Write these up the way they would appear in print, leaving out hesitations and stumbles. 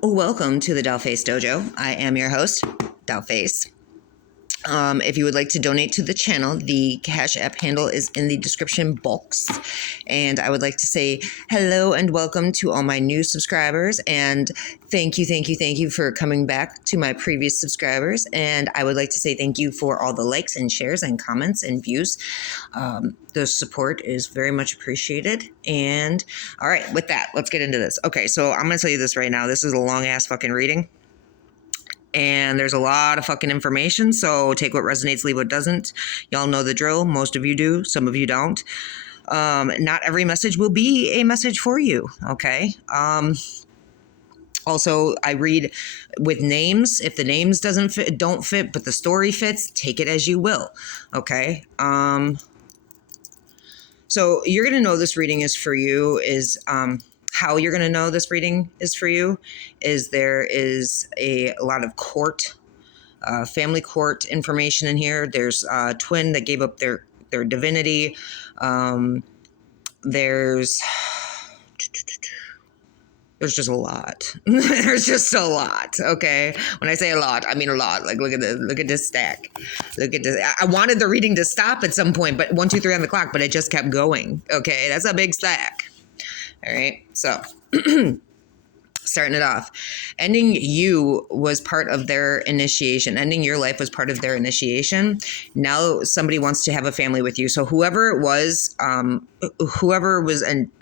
Welcome to the Dollfacedojo. I am your host, Dollface. If you would like to donate to the channel, the Cashapp handle is in the description box. And I would like to say hello and welcome to all my new subscribers. And thank you for coming back to my previous subscribers. And I would like to say thank you for all the likes and shares and comments and views. The support is very much appreciated. And all right, with that, let's get into this. Okay, so I'm going to tell you this right now. This is a long ass fucking reading. And there's a lot of fucking information, so take what resonates, leave what doesn't. Y'all know the drill. Most of you do. Some of you don't. Not every message will be a message for you, okay? Also, I read with names. If the names don't fit, but the story fits, take it as you will, okay? So you're going to know this reading is for you is... how you're going to know this reading is for you is there is a lot of court, family court information in here. There's a twin that gave up their divinity. There's just a lot. There's just a lot. Okay. When I say a lot, I mean a lot. Like, look at this stack. Look at this. I wanted the reading to stop at some point, but 1, 2, 3 on the clock, but it just kept going. Okay. That's a big stack. All right, so starting it off, ending you was part of their initiation. Ending your life was part of their initiation. Now somebody wants to have a family with you. So whoever it was,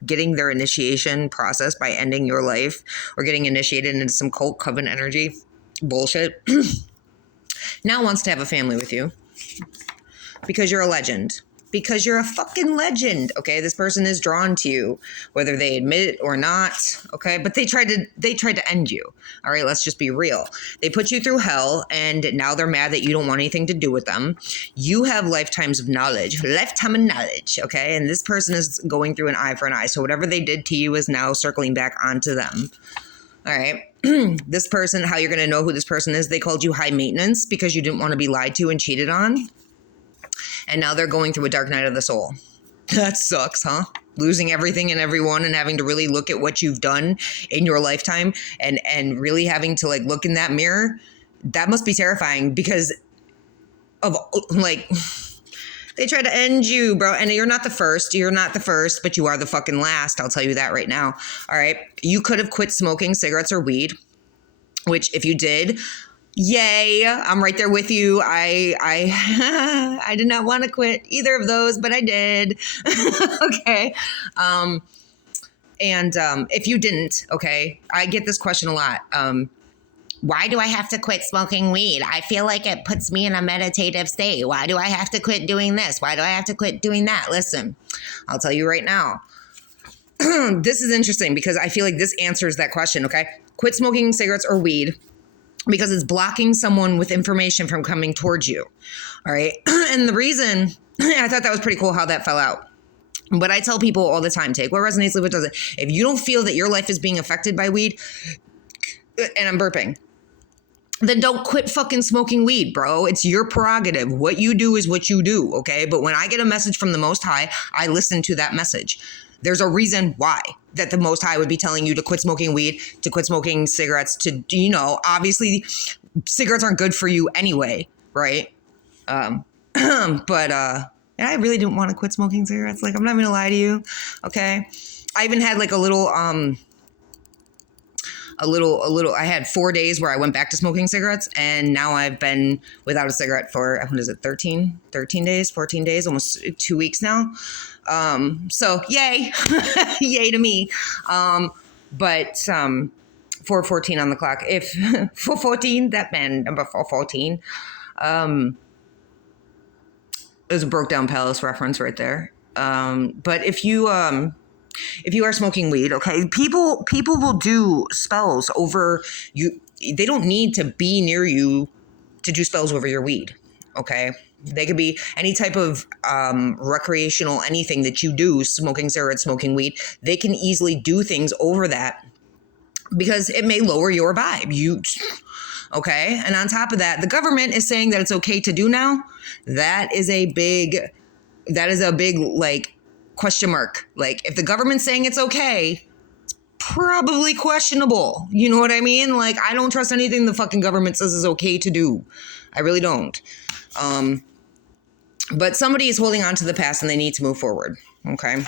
getting their initiation process by ending your life or getting initiated into some cult coven energy bullshit, now wants to have a family with you because you're a legend. Because you're a fucking legend, okay? This person is drawn to you, whether they admit it or not, okay? But they tried to end you, all right? Let's just be real. They put you through hell, and now they're mad that you don't want anything to do with them. You have lifetime of knowledge, okay? And this person is going through an eye for an eye. So whatever they did to you is now circling back onto them, all right? This person, how you're going to know who this person is, they called you high maintenance because you didn't want to be lied to and cheated on. And now they're going through a dark night of the soul. That sucks, huh? Losing everything and everyone and having to really look at what you've done in your lifetime and really having to like look in that mirror. That must be terrifying because of like, they try to end you, bro. And you're not the first, but you are the fucking last. I'll tell you that right now. All right. You could have quit smoking cigarettes or weed, which if you did, yay, I'm right there with you. I did not want to quit either of those, but I did. Okay. And if you didn't, okay, I get this question a lot. Why do I have to quit smoking weed? I feel like it puts me in a meditative state. Why do I have to quit doing this? Why do I have to quit doing that? Listen, I'll tell you right now. This is interesting because I feel like this answers that question, okay? Quit smoking cigarettes or weed because it's blocking someone with information from coming towards you. All right. And the reason, I thought that was pretty cool how that fell out. But I tell people all the time, take what resonates, leave what doesn't. If you don't feel that your life is being affected by weed, and I'm burping, then don't quit fucking smoking weed, bro. It's your prerogative. What you do is what you do, okay? But when I get a message from the Most High, I listen to that message. There's a reason why that the Most High would be telling you to quit smoking weed, to quit smoking cigarettes, to, you know, obviously cigarettes aren't good for you anyway, right? But I really didn't want to quit smoking cigarettes. Like, I'm not going to lie to you, okay? I even had like a little, I had 4 days where I went back to smoking cigarettes, and now I've been without a cigarette for, what is it, 13 days, 14 days, almost 2 weeks now. So yay, yay to me. But 4:14 on the clock. If 4:14, that man, number 4:14, there's a Broke Down Palace reference right there. But if you are smoking weed, okay, people will do spells over you. They don't need to be near you to do spells over your weed, okay? They could be any type of recreational, anything that you do, smoking cigarettes, smoking weed. They can easily do things over that because it may lower your vibe. Okay? And on top of that, the government is saying that it's okay to do now. That is a big, like, question mark. Like, if the government's saying it's okay, it's probably questionable. You know what I mean? Like, I don't trust anything the fucking government says is okay to do. I really don't. But somebody is holding on to the past and they need to move forward. Okay.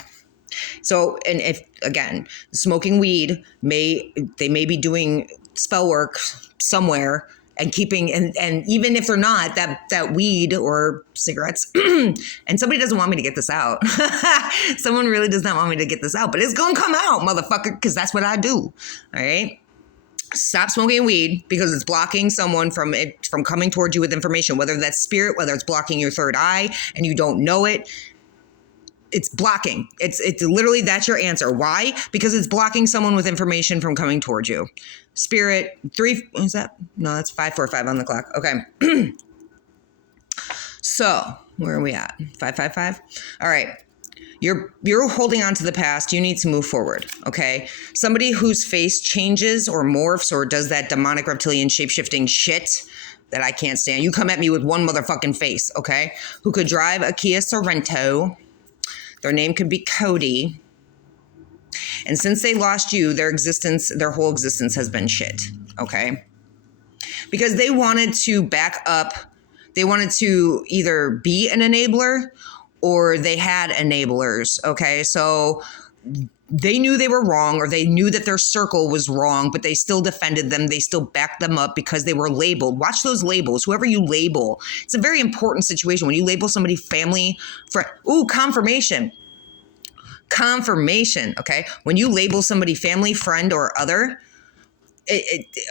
So, and if, again, smoking weed they may be doing spell work somewhere and keeping, and even if they're not, that weed or cigarettes, and somebody doesn't want me to get this out. Someone really does not want me to get this out, but it's going to come out, motherfucker, because that's what I do. All right. Stop smoking weed because it's blocking someone from coming towards you with information, whether that's spirit, whether it's blocking your third eye and you don't know it. It's blocking. It's literally, that's your answer. Why? Because it's blocking someone with information from coming towards you. Spirit, 3, is that? No, that's 545 on the clock. Okay. So where are we at? 555? All right. You're holding on to the past. You need to move forward. Okay. Somebody whose face changes or morphs or does that demonic reptilian shape-shifting shit that I can't stand. You come at me with one motherfucking face. Okay. Who could drive a Kia Sorento. Their name could be Cody. And since they lost you, their whole existence has been shit. Okay. Because they wanted to back up. They wanted to either be an enabler or they had enablers. Okay. So they knew they were wrong, or they knew that their circle was wrong, but they still defended them. They still backed them up because they were labeled. Watch those labels. Whoever you label, it's a very important situation. When you label somebody family, friend, confirmation. Okay. When you label somebody family, friend, or other,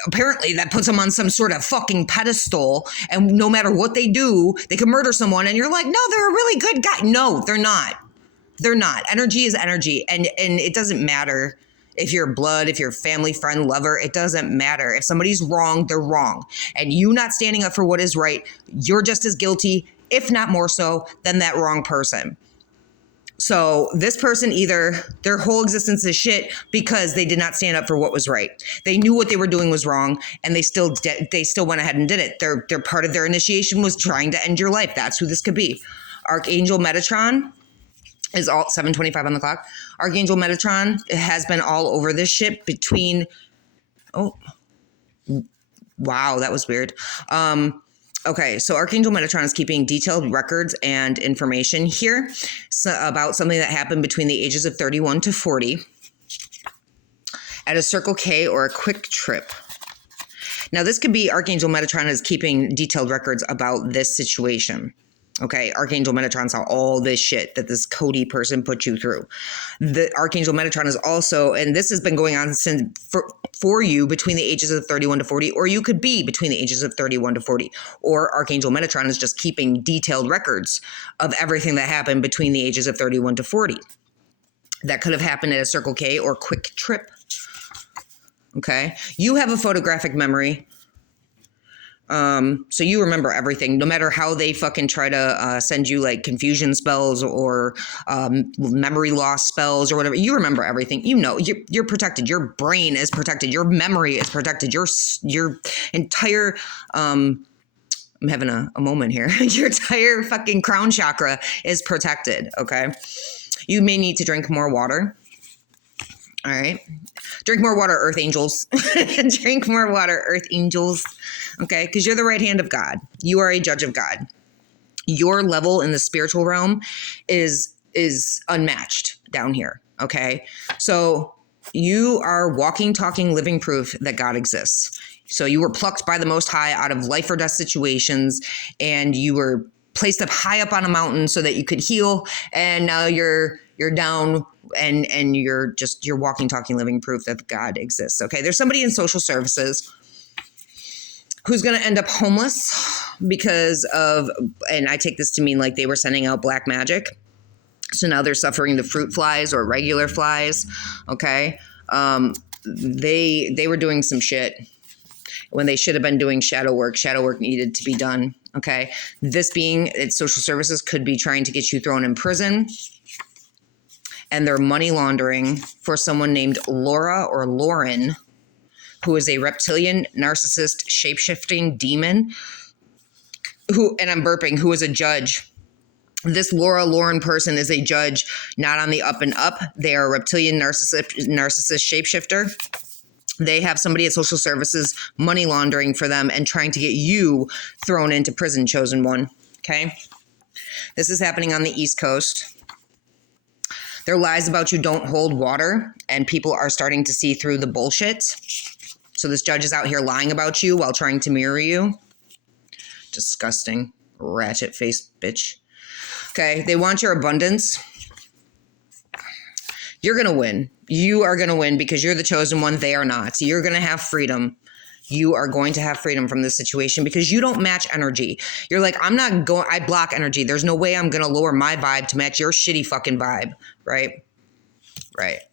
apparently that puts them on some sort of fucking pedestal, and no matter what they do, they can murder someone, and you're like, no, they're a really good guy. No, they're not. They're not. Energy is energy. And it doesn't matter if you're blood, if you're family, friend, lover, it doesn't matter. If somebody's wrong, they're wrong. And you not standing up for what is right, you're just as guilty, if not more so, than that wrong person. So this person, either their whole existence is shit because they did not stand up for what was right. They knew what they were doing was wrong, and they still went ahead and did it. Their part of their initiation was trying to end your life. That's who this could be. Archangel Metatron is all 7:25 on the clock. Archangel Metatron has been all over this shit between. Oh, wow, that was weird. Okay, so Archangel Metatron is keeping detailed records and information here about something that happened between the ages of 31 to 40 at a Circle K or a Quick Trip. Now, this could be Archangel Metatron is keeping detailed records about this situation. Okay, Archangel Metatron saw all this shit that this Cody person put you through. The Archangel Metatron is also, and this has been going on since for you between the ages of 31 to 40, or you could be between the ages of 31 to 40, or Archangel Metatron is just keeping detailed records of everything that happened between the ages of 31 to 40. That could have happened at a Circle K or Quick Trip. Okay, you have a photographic memory. So you remember everything, no matter how they fucking try to send you like confusion spells or memory loss spells or whatever. You remember everything. You know, you're protected. Your brain is protected. Your memory is protected. Your entire I'm having a moment here. Your entire fucking crown chakra is protected. Okay, you may need to drink more water. All right. Drink more water, Earth Angels. Drink more water, Earth Angels. Okay. Because you're the right hand of God. You are a judge of God. Your level in the spiritual realm is unmatched down here. Okay. So you are walking, talking, living proof that God exists. So you were plucked by the Most High out of life or death situations, and you were placed up high up on a mountain so that you could heal. And now you're down and you're walking, talking, living proof that God exists. Okay. There's somebody in social services who's going to end up homeless because of, and I take this to mean like they were sending out black magic. So now they're suffering the fruit flies or regular flies. Okay. They were doing some shit when they should have been doing shadow work. Shadow work needed to be done. Okay. This being, it's social services could be trying to get you thrown in prison. And they're money laundering for someone named Laura or Lauren, who is a reptilian, narcissist, shape-shifting demon who, and I'm burping, who is a judge This Lauren person is a judge, not on the up and up. They are a reptilian narcissist shapeshifter. They have somebody at social services money laundering for them and trying to get you thrown into prison, chosen one. Okay? This is happening on the East Coast. Their lies about you don't hold water, and people are starting to see through the bullshit. So this judge is out here lying about you while trying to mirror you. Disgusting. Ratchet-faced bitch. Okay, they want your abundance. You're going to win. You are going to win because you're the chosen one. They are not. So you're going to have freedom. You are going to have freedom from this situation because you don't match energy. You're like, I block energy. There's no way I'm going to lower my vibe to match your shitty fucking vibe, right?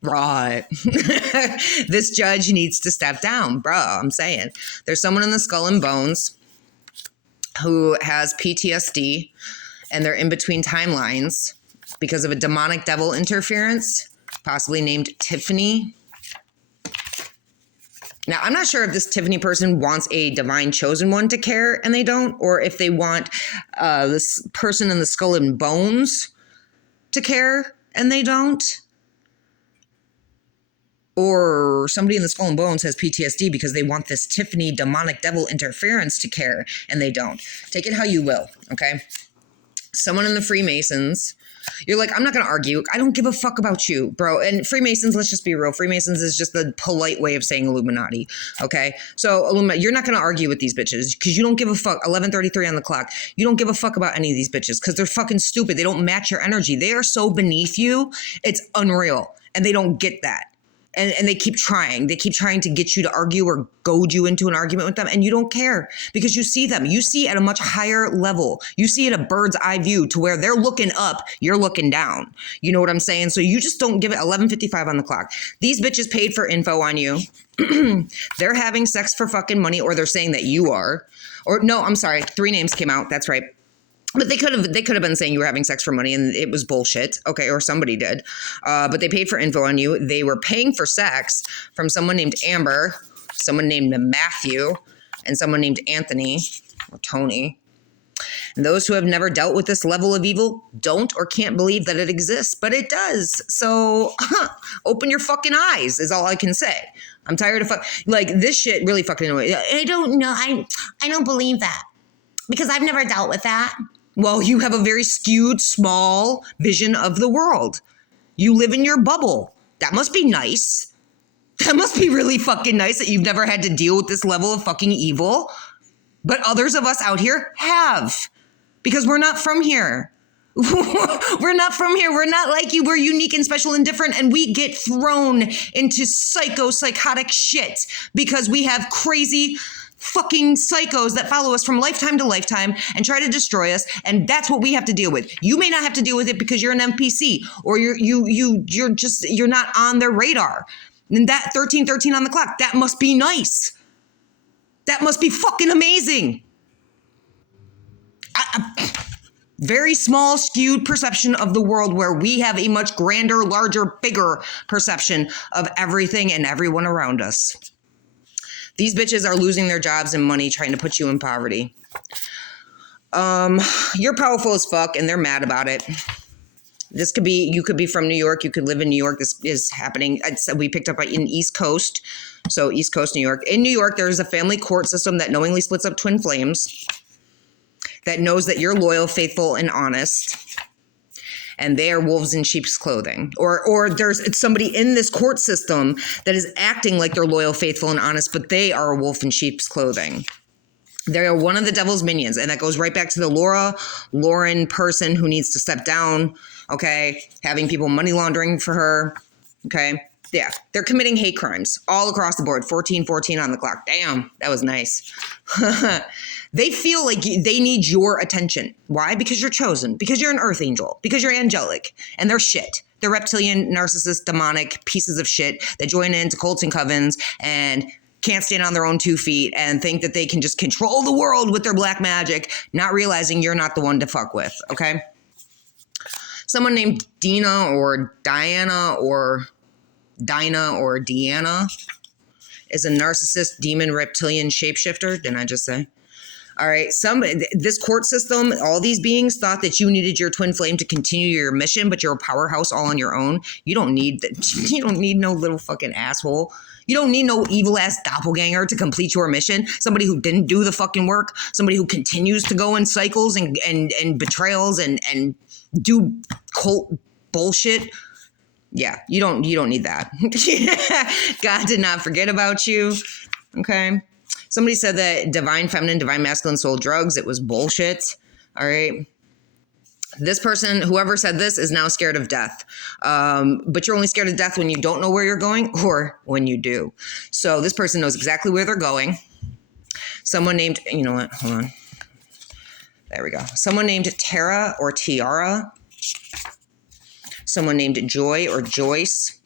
Right. This judge needs to step down, bro. I'm saying there's someone in the skull and bones who has PTSD and they're in between timelines because of a demonic devil interference, possibly named Tiffany. Now, I'm not sure if this Tiffany person wants a divine chosen one to care and they don't, or if they want this person in the skull and bones to care and they don't. Or somebody in the skull and bones has PTSD because they want this Tiffany demonic devil interference to care and they don't. Take it how you will, okay? Someone in the Freemasons, you're like, I'm not going to argue. I don't give a fuck about you, bro. And Freemasons, let's just be real. Freemasons is just the polite way of saying Illuminati, okay? So you're not going to argue with these bitches because you don't give a fuck. 11:33 on the clock. You don't give a fuck about any of these bitches because they're fucking stupid. They don't match your energy. They are so beneath you. It's unreal. And they don't get that. And they keep trying. They keep trying to get you to argue or goad you into an argument with them. And you don't care because you see them. You see at a much higher level. You see at a bird's eye view to where they're looking up, you're looking down. You know what I'm saying? So you just don't give it. 11:55 on the clock. These bitches paid for info on you. They're having sex for fucking money, or they're saying that you are. Or no, I'm sorry. 3 names came out. That's right. But they could have been saying you were having sex for money and it was bullshit. Okay, or somebody did. But they paid for info on you. They were paying for sex from someone named Amber, someone named Matthew, and someone named Anthony or Tony. And those who have never dealt with this level of evil don't or can't believe that it exists, but it does. So open your fucking eyes is all I can say. I'm tired of this shit really fucking annoys me. I don't know. I don't believe that because I've never dealt with that. Well, you have a very skewed, small vision of the world. You live in your bubble. That must be nice. That must be really fucking nice that you've never had to deal with this level of fucking evil. But others of us out here have. Because we're not from here. We're not from here. We're not like you. We're unique and special and different. And we get thrown into psychotic shit because we have crazy fucking psychos that follow us from lifetime to lifetime and try to destroy us, and that's what we have to deal with. You may not have to deal with it because you're an NPC or you're not on their radar. And that 13:13 on the clock, that must be nice. That must be fucking amazing. Very small, skewed perception of the world where we have a much grander, larger, bigger perception of everything and everyone around us. These bitches are losing their jobs and money trying to put you in poverty. You're powerful as fuck and they're mad about it. You could be from New York. You could live in New York. This is happening. We picked up in East Coast. So East Coast, New York. In New York, there's a family court system that knowingly splits up twin flames, that knows that you're loyal, faithful, and honest. And they are wolves in sheep's clothing. Or it's somebody in this court system that is acting like they're loyal, faithful, and honest, but they are a wolf in sheep's clothing. They are one of the devil's minions. And that goes right back to the Lauren person who needs to step down, okay? Having people money laundering for her, okay? Yeah, they're committing hate crimes all across the board. 14:14 on the clock. Damn, that was nice. They feel like they need your attention. Why? Because you're chosen. Because you're an earth angel. Because you're angelic. And they're shit. They're reptilian, narcissist, demonic pieces of shit that join into cults and covens and can't stand on their own 2 feet and think that they can just control the world with their black magic, not realizing you're not the one to fuck with, okay? Someone named Dina or Diana or Dinah or Deanna is a narcissist, demon, reptilian shapeshifter. Didn't I just say? All right. This court system, all these beings thought that you needed your twin flame to continue your mission, but you're a powerhouse all on your own. You don't need no little fucking asshole. You don't need no evil ass doppelganger to complete your mission. Somebody who didn't do the fucking work. Somebody who continues to go in cycles and betrayals and do cult bullshit. Yeah, you don't need that. God did not forget about you. Okay. Somebody said that divine feminine, divine masculine sold drugs. It was bullshit. All right. This person, whoever said this, is now scared of death. But you're only scared of death when you don't know where you're going or when you do. So this person knows exactly where they're going. Someone named, you know what? Hold on. There we go. Someone named Tara or Tiara. Someone named Joy or Joyce.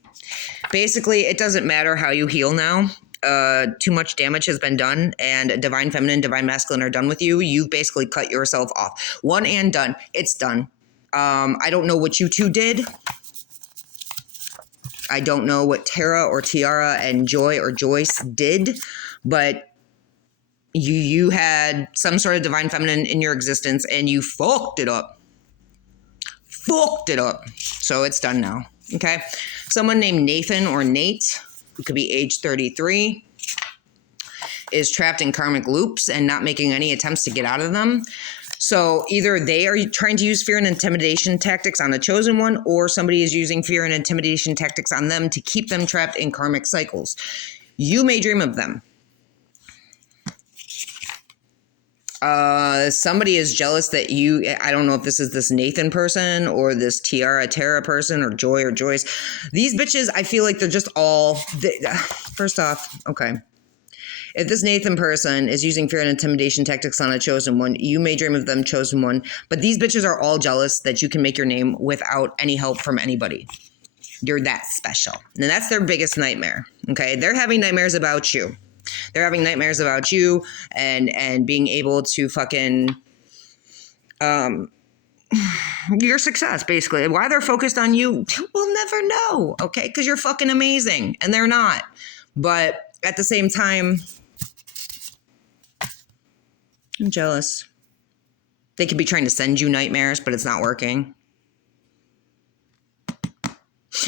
Basically, it doesn't matter how you heal now. Too much damage has been done, and divine feminine, divine masculine are done with you. You've basically cut yourself off. One and done. It's done. I don't know what you two did. I don't know what Tara or Tiara and Joy or Joyce did, but you had some sort of divine feminine in your existence, and you fucked it up. Fucked it up. So it's done now. Okay. Someone named Nathan or Nate, who could be age 33, is trapped in karmic loops and not making any attempts to get out of them. So either they are trying to use fear and intimidation tactics on the chosen one, or somebody is using fear and intimidation tactics on them to keep them trapped in karmic cycles. You may dream of them. Somebody is jealous that I don't know if this is this Nathan person or this Tara person or Joy or Joyce. These bitches, I feel like they're just first off, okay. If this Nathan person is using fear and intimidation tactics on a chosen one, you may dream of them, chosen one. But these bitches are all jealous that you can make your name without any help from anybody. You're that special. And that's their biggest nightmare. Okay. They're having nightmares about you. They're having nightmares about you and being able to fucking, your success, basically. Why they're focused on you, we'll never know, okay? Because you're fucking amazing, and they're not. But at the same time, I'm jealous. They could be trying to send you nightmares, but it's not working.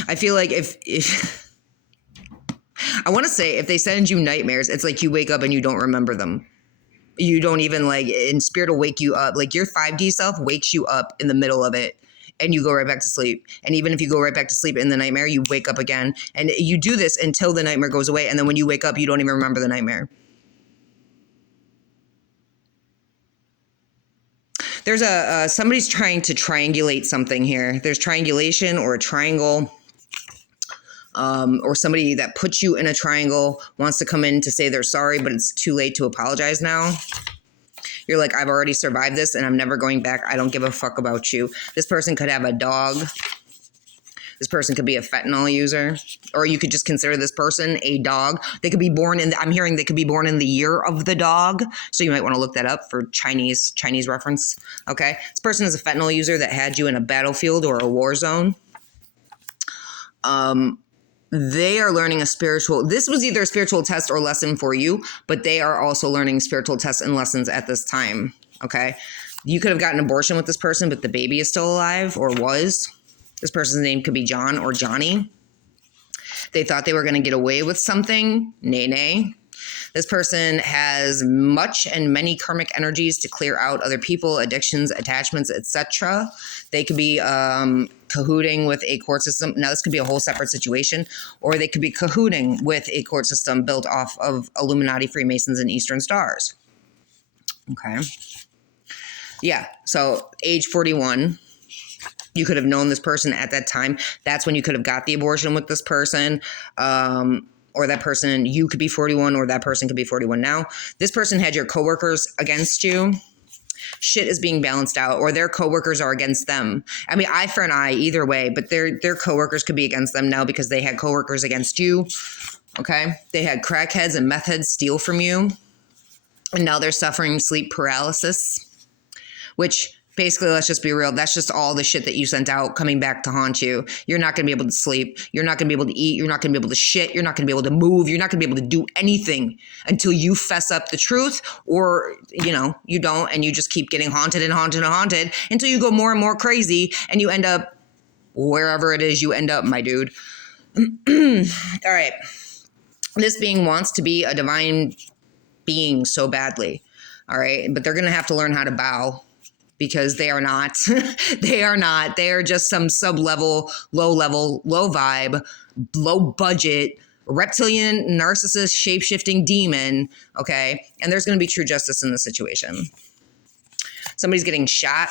I feel like if I want to say if they send you nightmares, it's like you wake up and you don't remember them. You don't even and spirit will wake you up. Like your 5D self wakes you up in the middle of it and you go right back to sleep. And even if you go right back to sleep in the nightmare, you wake up again. And you do this until the nightmare goes away. And then when you wake up, you don't even remember the nightmare. There's somebody's trying to triangulate something here. There's triangulation or a triangle. Or somebody that puts you in a triangle wants to come in to say they're sorry, but it's too late to apologize now. You're like, I've already survived this and I'm never going back. I don't give a fuck about you. This person could have a dog. This person could be a fentanyl user, or you could just consider this person a dog. They could be born I'm hearing they could be born in the year of the dog. So you might want to look that up for Chinese reference. Okay. This person is a fentanyl user that had you in a battlefield or a war zone. They are learning this was either a spiritual test or lesson for you, but they are also learning spiritual tests and lessons at this time. Okay. You could have gotten an abortion with this person, but the baby is still alive or was. This person's name could be John or Johnny. They thought they were going to get away with something. Nay. This person has much and many karmic energies to clear out other people, addictions, attachments, etc. They could be cahooting with a court system. Now, this could be a whole separate situation, or they could be cahooting with a court system built off of Illuminati, Freemasons, and Eastern Stars. Okay. Yeah. So age 41. You could have known this person at that time. That's when you could have got the abortion with this person. Or that person, you could be 41, or that person could be 41 now. This person had your coworkers against you. Shit is being balanced out, or their coworkers are against them. I mean, eye for an eye, either way, but their coworkers could be against them now because they had coworkers against you. Okay. They had crackheads and meth heads steal from you. And now they're suffering sleep paralysis, which Basically, let's just be real. That's just all the shit that you sent out coming back to haunt you. You're not going to be able to sleep. You're not going to be able to eat. You're not going to be able to shit. You're not going to be able to move. You're not going to be able to do anything until you fess up the truth, or, you know, you don't, and you just keep getting haunted and haunted and haunted until you go more and more crazy and you end up wherever it is you end up, my dude. All right. This being wants to be a divine being so badly. All right. But they're going to have to learn how to bow. Because they are not. They are not. They are just some sub-level, low-level, low vibe, low budget, reptilian, narcissist, shape-shifting demon, okay? And there's going to be true justice in the situation. Somebody's getting shot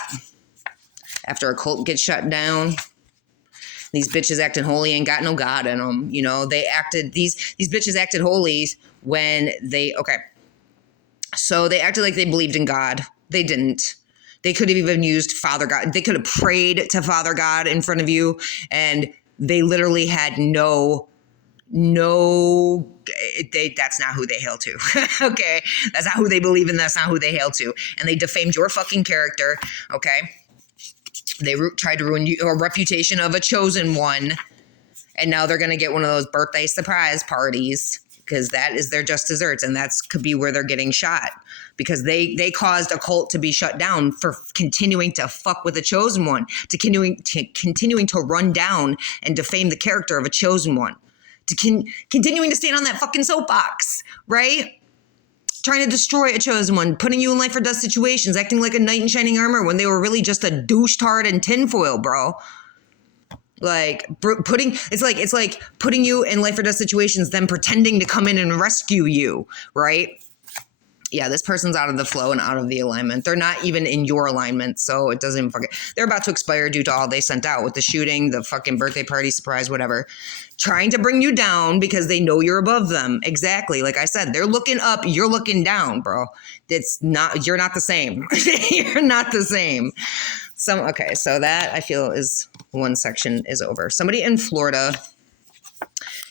after a cult gets shut down. These bitches acting holy ain't got no God in them. You know, they acted, these bitches acted holy when they, okay. So they acted like they believed in God. They didn't. They could have even used Father God. They could have prayed to Father God in front of you, and they literally had that's not who they hail to. Okay. That's not who they believe in. That's not who they hail to. And they defamed your fucking character. Okay. They tried to ruin your reputation of a chosen one. And now they're going to get one of those birthday surprise parties, because that is their just desserts. And that's could be where they're getting shot, because they caused a cult to be shut down for continuing to fuck with a chosen one, to continuing to run down and defame the character of a chosen one, to continuing to stand on that fucking soapbox, right? Trying to destroy a chosen one, putting you in life or death situations, acting like a knight in shining armor when they were really just a douche tard in tinfoil, bro. Like it's like putting you in life or death situations, then pretending to come in and rescue you, right? Yeah, this person's out of the flow and out of the alignment. They're not even in your alignment, so it doesn't even fucking... They're about to expire due to all they sent out with the shooting, the fucking birthday party, surprise, whatever. Trying to bring you down because they know you're above them. Exactly. Like I said, they're looking up, you're looking down, bro. You're not the same. You're not the same. Okay, so that I feel is one section is over. Somebody in Florida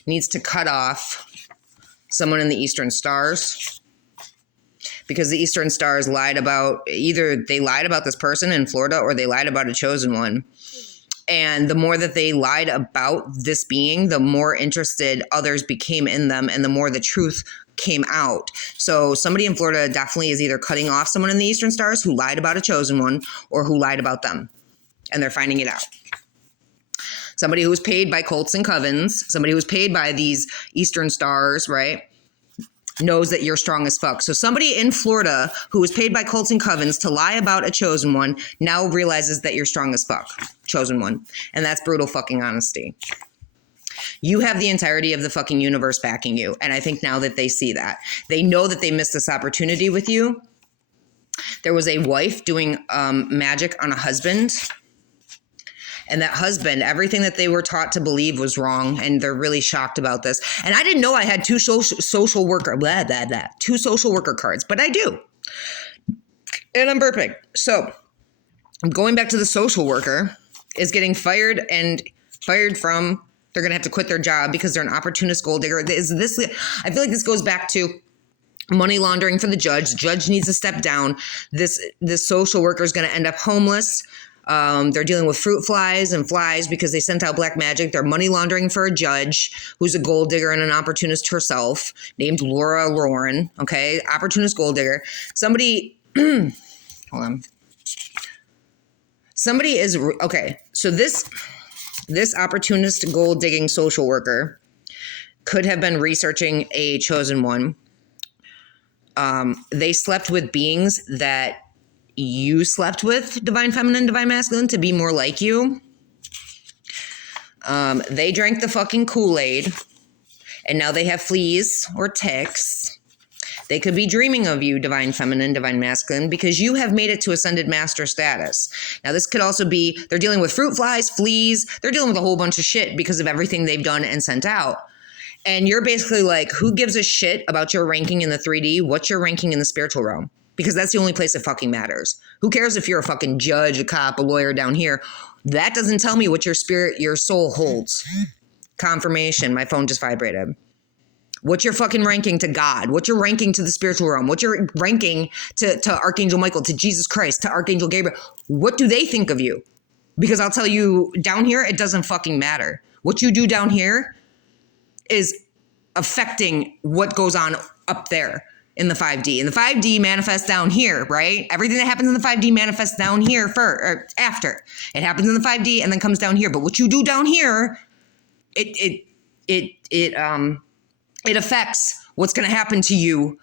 needs to cut off someone in the Eastern Stars, because the Eastern Stars lied about, either they lied about this person in Florida or they lied about a chosen one. And the more that they lied about this being, the more interested others became in them, and the more the truth came out. So somebody in Florida definitely is either cutting off someone in the Eastern Stars who lied about a chosen one, or who lied about them, and they're finding it out. Somebody who was paid by cults and covens, somebody who was paid by these Eastern Stars, right, knows that you're strong as fuck. So somebody in Florida who was paid by cults and covens to lie about a chosen one now realizes that you're strong as fuck. Chosen one. And that's brutal fucking honesty. You have the entirety of the fucking universe backing you. And I think now that they see that, they know that they missed this opportunity with you. There was a wife doing magic on a husband. And that husband, everything that they were taught to believe was wrong. And they're really shocked about this. And I didn't know I had two social worker cards, but I do. And I'm burping. So going back to the social worker is getting fired from, they're going to have to quit their job because they're an opportunist gold digger. I feel like this goes back to money laundering for the judge. The judge needs to step down. This social worker is going to end up homeless. They're dealing with fruit flies and flies because they sent out black magic. They're money laundering for a judge who's a gold digger and an opportunist herself, named Laura Lauren. Okay, opportunist gold digger. Somebody, hold on. Somebody is, okay, so this opportunist gold digging social worker could have been researching a chosen one. They slept with beings that you slept with, divine feminine, divine masculine, to be more like you. They drank the fucking Kool-Aid, and now they have fleas or ticks. They could be dreaming of you, divine feminine, divine masculine, because you have made it to ascended master status. Now, this could also be, they're dealing with fruit flies, fleas. They're dealing with a whole bunch of shit because of everything they've done and sent out. And you're basically like, who gives a shit about your ranking in the 3D? What's your ranking in the spiritual realm? Because that's the only place that fucking matters. Who cares if you're a fucking judge, a cop, a lawyer down here? That doesn't tell me what your spirit, your soul holds. Confirmation. My phone just vibrated. What's your fucking ranking to God? What's your ranking to the spiritual realm? What's your ranking to Archangel Michael, to Jesus Christ, to Archangel Gabriel? What do they think of you? Because I'll tell you, down here, it doesn't fucking matter. What you do down here is affecting what goes on up there in the 5D. And the 5D manifests down here, right? Everything that happens in the 5D manifests down here first, or after. It happens in the 5D and then comes down here. But what you do down here, it affects what's going to happen to you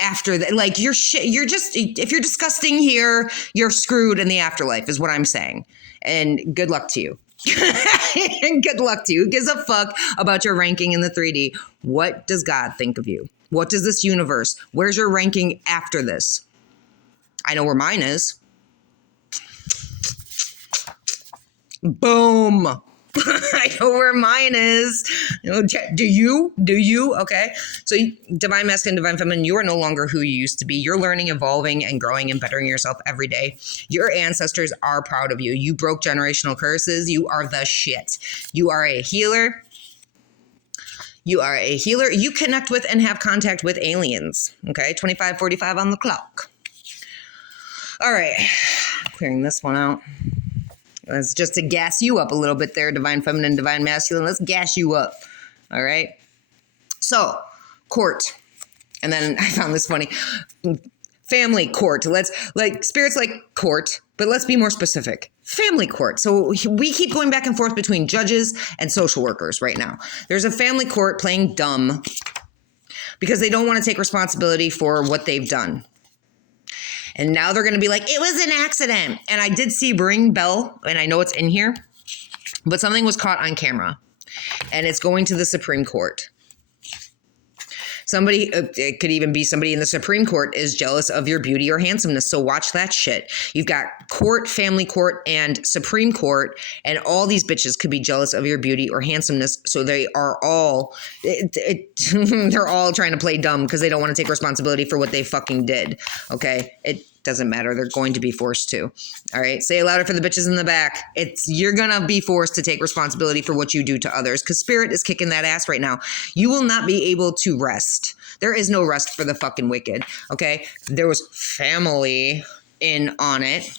after that. Like you're just, if you're disgusting here, you're screwed in the afterlife is what I'm saying. And good luck to you. Good luck to you. Who gives a fuck about your ranking in the 3D? What does God think of you? What does this universe? Where's your ranking after this? I know where mine is. Boom. I know where mine is. Do you? Okay. So divine masculine, divine feminine, you are no longer who you used to be. You're learning, evolving, and growing and bettering yourself every day. Your ancestors are proud of you. You broke generational curses. You are the shit. You are a healer. You are a healer. You connect with and have contact with aliens. Okay. 25:45 on the clock. All right. Clearing this one out. That's just to gas you up a little bit there, divine feminine, divine masculine. Let's gas you up. All right. So, court. And then I found this funny. Family court. Spirits like court, but let's be more specific. Family court. So we keep going back and forth between judges and social workers right now. There's a family court playing dumb because they don't want to take responsibility for what they've done. And now they're going to be like, it was an accident. And I did see ring bell, and I know it's in here, but something was caught on camera. And it's going to the Supreme Court. Somebody, it could even be somebody in the Supreme Court is jealous of your beauty or handsomeness. So watch that shit. You've got court, family court, and Supreme Court, and all these bitches could be jealous of your beauty or handsomeness. So they are all, they're all trying to play dumb because they don't want to take responsibility for what they fucking did. Okay? It doesn't matter. They're going to be forced to. All right? Say it louder for the bitches in the back. You're going to be forced to take responsibility for what you do to others because spirit is kicking that ass right now. You will not be able to rest. There is no rest for the fucking wicked. Okay? There was family in on it.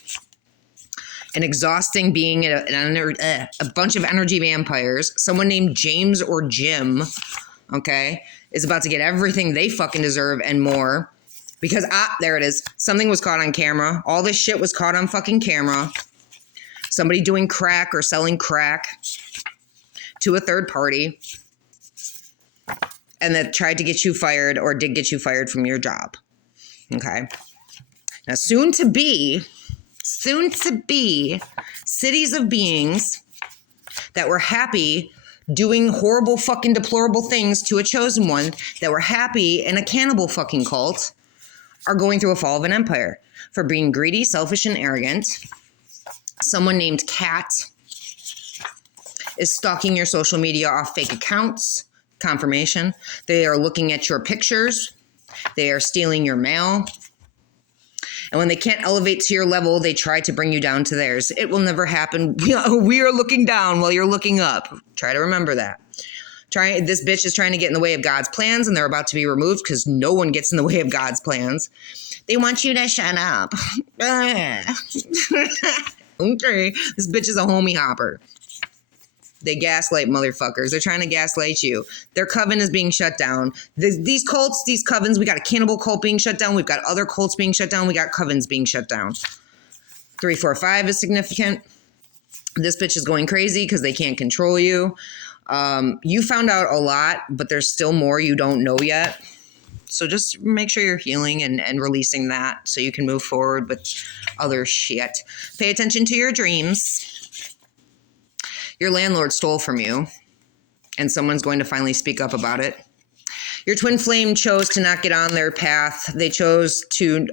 An exhausting being, a bunch of energy vampires. Someone named James or Jim, okay, is about to get everything they fucking deserve and more. Because, there it is. Something was caught on camera. All this shit was caught on fucking camera. Somebody doing crack or selling crack to a third party. And that tried to get you fired or did get you fired from your job. Okay. Now, soon to be cities of beings that were happy doing horrible fucking deplorable things to a chosen one, that were happy in a cannibal fucking cult, are going through a fall of an empire for being greedy, selfish, and arrogant. Someone named Kat is stalking your social media off fake accounts. Confirmation. They are looking at your pictures. They are stealing your mail. And when they can't elevate to your level, they try to bring you down to theirs. It will never happen. We are looking down while you're looking up. Try to remember that. This bitch is trying to get in the way of God's plans, and they're about to be removed because no one gets in the way of God's plans. They want you to shut up. Okay. This bitch is a homie hopper. They gaslight motherfuckers. They're trying to gaslight you. Their coven is being shut down. These cults, these covens, we got a cannibal cult being shut down. We've got other cults being shut down. We got covens being shut down. 3, 4, 5 is significant. This bitch is going crazy because they can't control you. You found out a lot, but there's still more you don't know yet. So just make sure you're healing and releasing that so you can move forward with other shit. Pay attention to your dreams. Your landlord stole from you, and someone's going to finally speak up about it. Your twin flame chose to not get on their path. They chose to,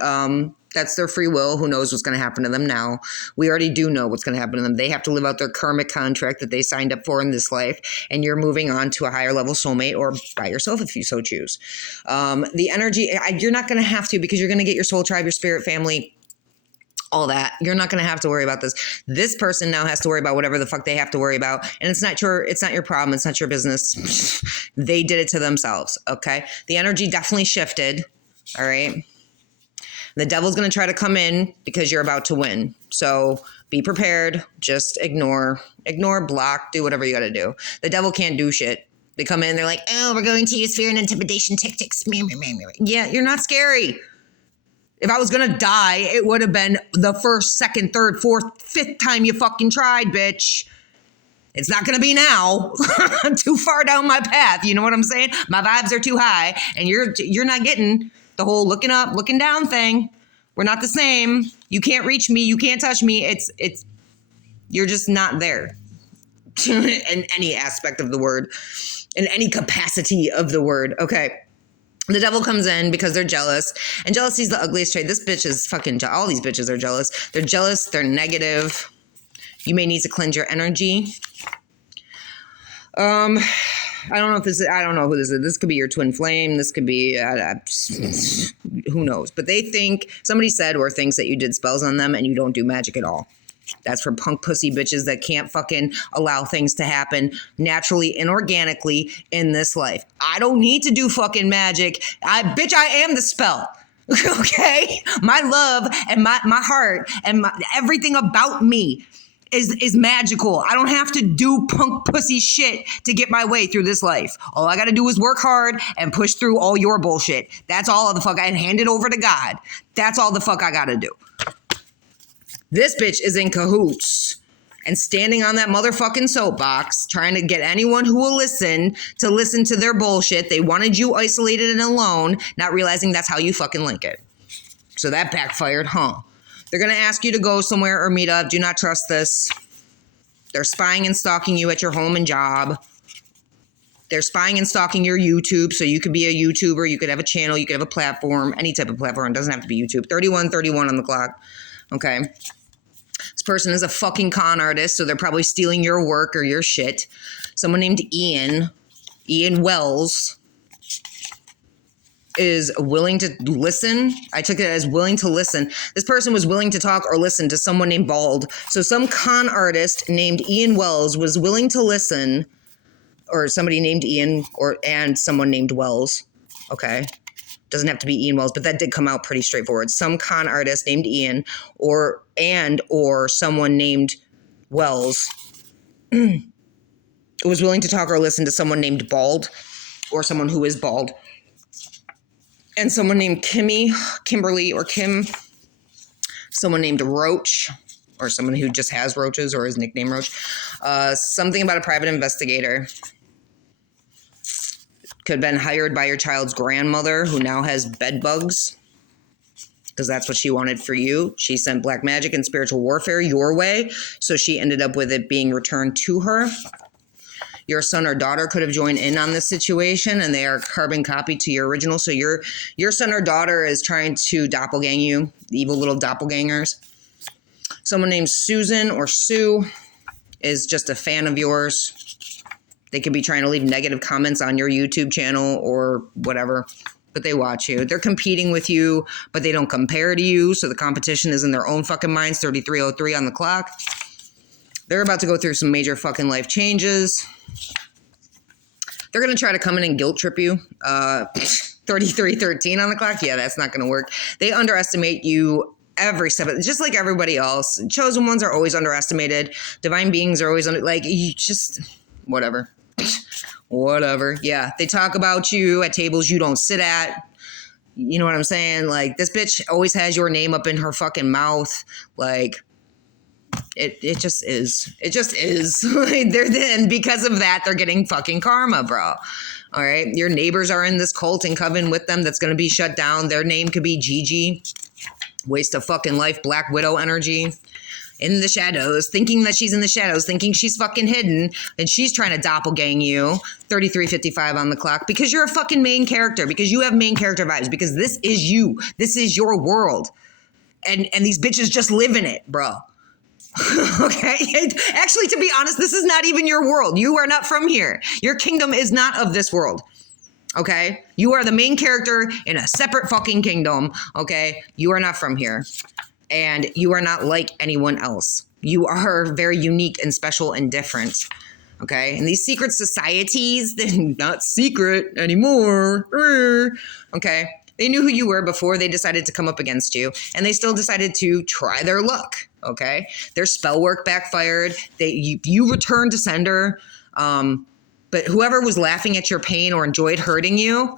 that's their free will. Who knows what's going to happen to them now? We already do know what's going to happen to them. They have to live out their karmic contract that they signed up for in this life, and you're moving on to a higher level soulmate or by yourself if you so choose. The energy, you're not going to have to because you're going to get your soul tribe, your spirit family all that. You're not going to have to worry about this. This person now has to worry about whatever the fuck they have to worry about. And it's not your problem. It's not your business. They did it to themselves. Okay. The energy definitely shifted. All right. The devil's going to try to come in because you're about to win. So be prepared. Just ignore, block, do whatever you got to do. The devil can't do shit. They come in, they're like, oh, we're going to use fear and intimidation tactics. Yeah, you're not scary. If I was going to die, it would have been the first, second, third, fourth, fifth time you fucking tried, bitch. It's not going to be now. I'm too far down my path. You know what I'm saying? My vibes are too high, and you're not getting the whole looking up, looking down thing. We're not the same. You can't reach me. You can't touch me. You're just not there in any aspect of the word, in any capacity of the word. Okay. The devil comes in because they're jealous, and jealousy is the ugliest trait. This bitch is fucking, all these bitches are jealous. They're jealous. They're negative. You may need to cleanse your energy. I don't know who this is. This could be your twin flame. This could be, who knows? But they think, somebody said or thinks that you did spells on them and you don't do magic at all. That's for punk pussy bitches that can't fucking allow things to happen naturally and organically in this life. I don't need to do fucking magic. I am the spell. Okay? My love and my heart and everything about me is magical. I don't have to do punk pussy shit to get my way through this life. All I got to do is work hard and push through all your bullshit. That's all the fuck. And hand it over to God. That's all the fuck I got to do. This bitch is in cahoots and standing on that motherfucking soapbox trying to get anyone who will listen to their bullshit. They wanted you isolated and alone, not realizing that's how you fucking link it. So that backfired, huh? They're going to ask you to go somewhere or meet up. Do not trust this. They're spying and stalking you at your home and job. They're spying and stalking your YouTube. So you could be a YouTuber. You could have a channel. You could have a platform, any type of platform. It doesn't have to be YouTube. 31 on the clock. Okay. This person is a fucking con artist. So they're probably stealing your work or your shit. Someone named Ian Wells, is willing to listen. I took it as willing to listen. This person was willing to talk or listen to someone named Bald. So some con artist named Ian Wells was willing to listen, or somebody named Ian and someone named Wells. Okay. Doesn't have to be Ian Wells, but that did come out pretty straightforward. Some con artist named Ian or someone named Wells was willing to talk or listen to someone named Bald or someone who is bald. And someone named Kimberly or Kim, someone named Roach, or someone who just has roaches or his nickname Roach. Something about a private investigator. Could have been hired by your child's grandmother who now has bed bugs, because that's what she wanted for you. She sent black magic and spiritual warfare your way, so she ended up with it being returned to her. Your son or daughter could have joined in on this situation, and they are carbon copy to your original. So your son or daughter is trying to doppelgang you, the evil little doppelgangers. Someone named Susan or Sue is just a fan of yours. They could be trying to leave negative comments on your YouTube channel or whatever, but they watch you. They're competing with you, but they don't compare to you. So the competition is in their own fucking minds. 33:03 on the clock. They're about to go through some major fucking life changes. They're going to try to come in and guilt trip you. 33:13 on the clock. Yeah, that's not going to work. They underestimate you every step. Just like everybody else. Chosen ones are always underestimated. Divine beings are always you just, whatever. Whatever. Yeah, they talk about you at tables you don't sit at. You know what I'm saying? Like, this bitch always has your name up in her fucking mouth. Like, it just is. It just is. And because of that, they're getting fucking karma, bro. All right. Your neighbors are in this cult and coven with them that's going to be shut down. Their name could be Gigi. Waste of fucking life. Black Widow energy. In the shadows, thinking that she's in the shadows, thinking she's fucking hidden, and she's trying to doppelgang you. 33:55 on the clock, because you're a fucking main character, because you have main character vibes, because this is you. This is your world. And these bitches just live in it, bro. Okay? Actually, to be honest, this is not even your world. You are not from here. Your kingdom is not of this world. Okay? You are the main character in a separate fucking kingdom. Okay? You are not from here. And you are not like anyone else. You are very unique and special and different. Okay. And these secret societies, they're not secret anymore. Okay. They knew who you were before they decided to come up against you, and they still decided to try their luck. Okay. Their spell work backfired. You returned to sender. But whoever was laughing at your pain or enjoyed hurting you,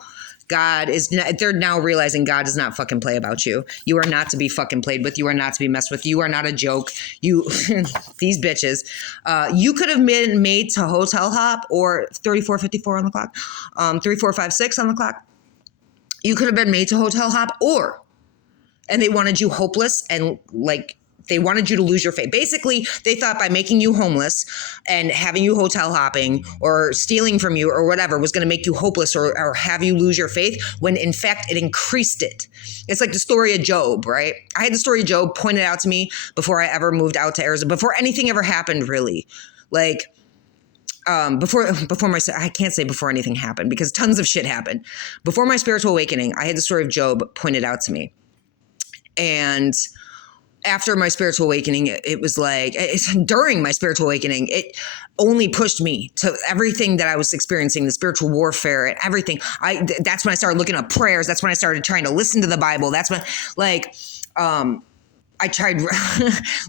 they're now realizing God does not fucking play about you. You are not to be fucking played with. You are not to be messed with. You are not a joke. These bitches, you could have been made to hotel hop or 3454 on the clock, 3456 on the clock. You could have been made to hotel hop and they wanted you hopeless and like, they wanted you to lose your faith. Basically, they thought by making you homeless and having you hotel hopping or stealing from you or whatever was going to make you hopeless or have you lose your faith, when in fact it increased it. It's like the story of Job, right? I had the story of Job pointed out to me before I ever moved out to Arizona, before anything ever happened, really. Like, before I can't say before anything happened because tons of shit happened. Before my spiritual awakening, I had the story of Job pointed out to me. And after my spiritual awakening, it was like, during my spiritual awakening, it only pushed me to everything that I was experiencing, the spiritual warfare and everything. That's when I started looking up prayers. That's when I started trying to listen to the Bible. That's when, I tried,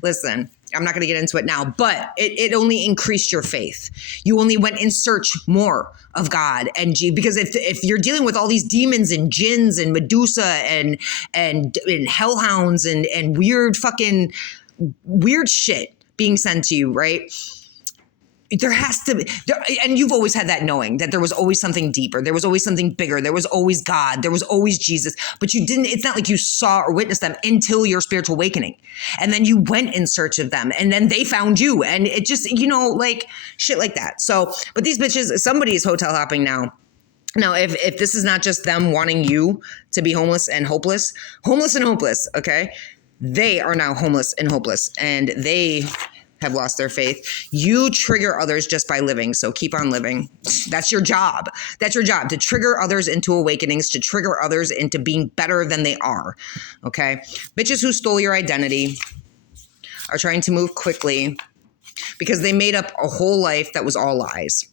listen, I'm not going to get into it now, but it only increased your faith. You only went in search more of God and because if you're dealing with all these demons and jinns and Medusa and hellhounds and weird fucking weird shit being sent to you, right? There has to be, and you've always had that knowing that there was always something deeper. There was always something bigger. There was always God. There was always Jesus, but it's not like you saw or witnessed them until your spiritual awakening. And then you went in search of them and then they found you. And it just, like shit like that. So, but these bitches, somebody is hotel hopping now. Now, if this is not just them wanting you to be homeless and hopeless, okay? They are now homeless and hopeless and they have lost their faith. You trigger others just by living. So keep on living. That's your job. That's your job, to trigger others into awakenings, to trigger others into being better than they are. Okay. Bitches who stole your identity are trying to move quickly because they made up a whole life that was all lies.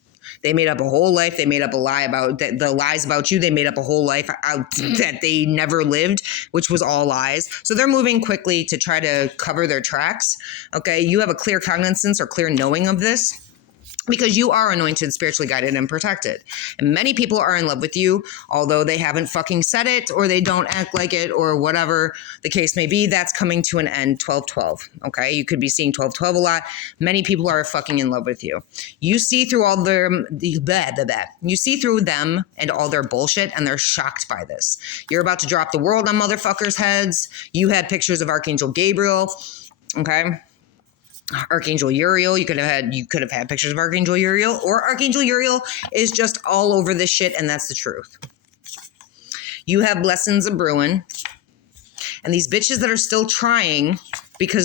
They made up a whole life. They made up a lie about the lies about you. They made up a whole life that they never lived, which was all lies. So they're moving quickly to try to cover their tracks. Okay. You have a clear cognizance or clear knowing of this, because you are anointed, spiritually guided, and protected. And many people are in love with you, although they haven't fucking said it or they don't act like it or whatever the case may be. That's coming to an end, 12/12. Okay. You could be seeing 12/12 a lot. Many people are fucking in love with you. You see through all you see through them and all their bullshit, and they're shocked by this. You're about to drop the world on motherfuckers' heads. You had pictures of Archangel Gabriel. Okay. Archangel Uriel, you could have had pictures of Archangel Uriel, or Archangel Uriel is just all over this shit, and that's the truth. You have lessons a brewing, and these bitches that are still trying because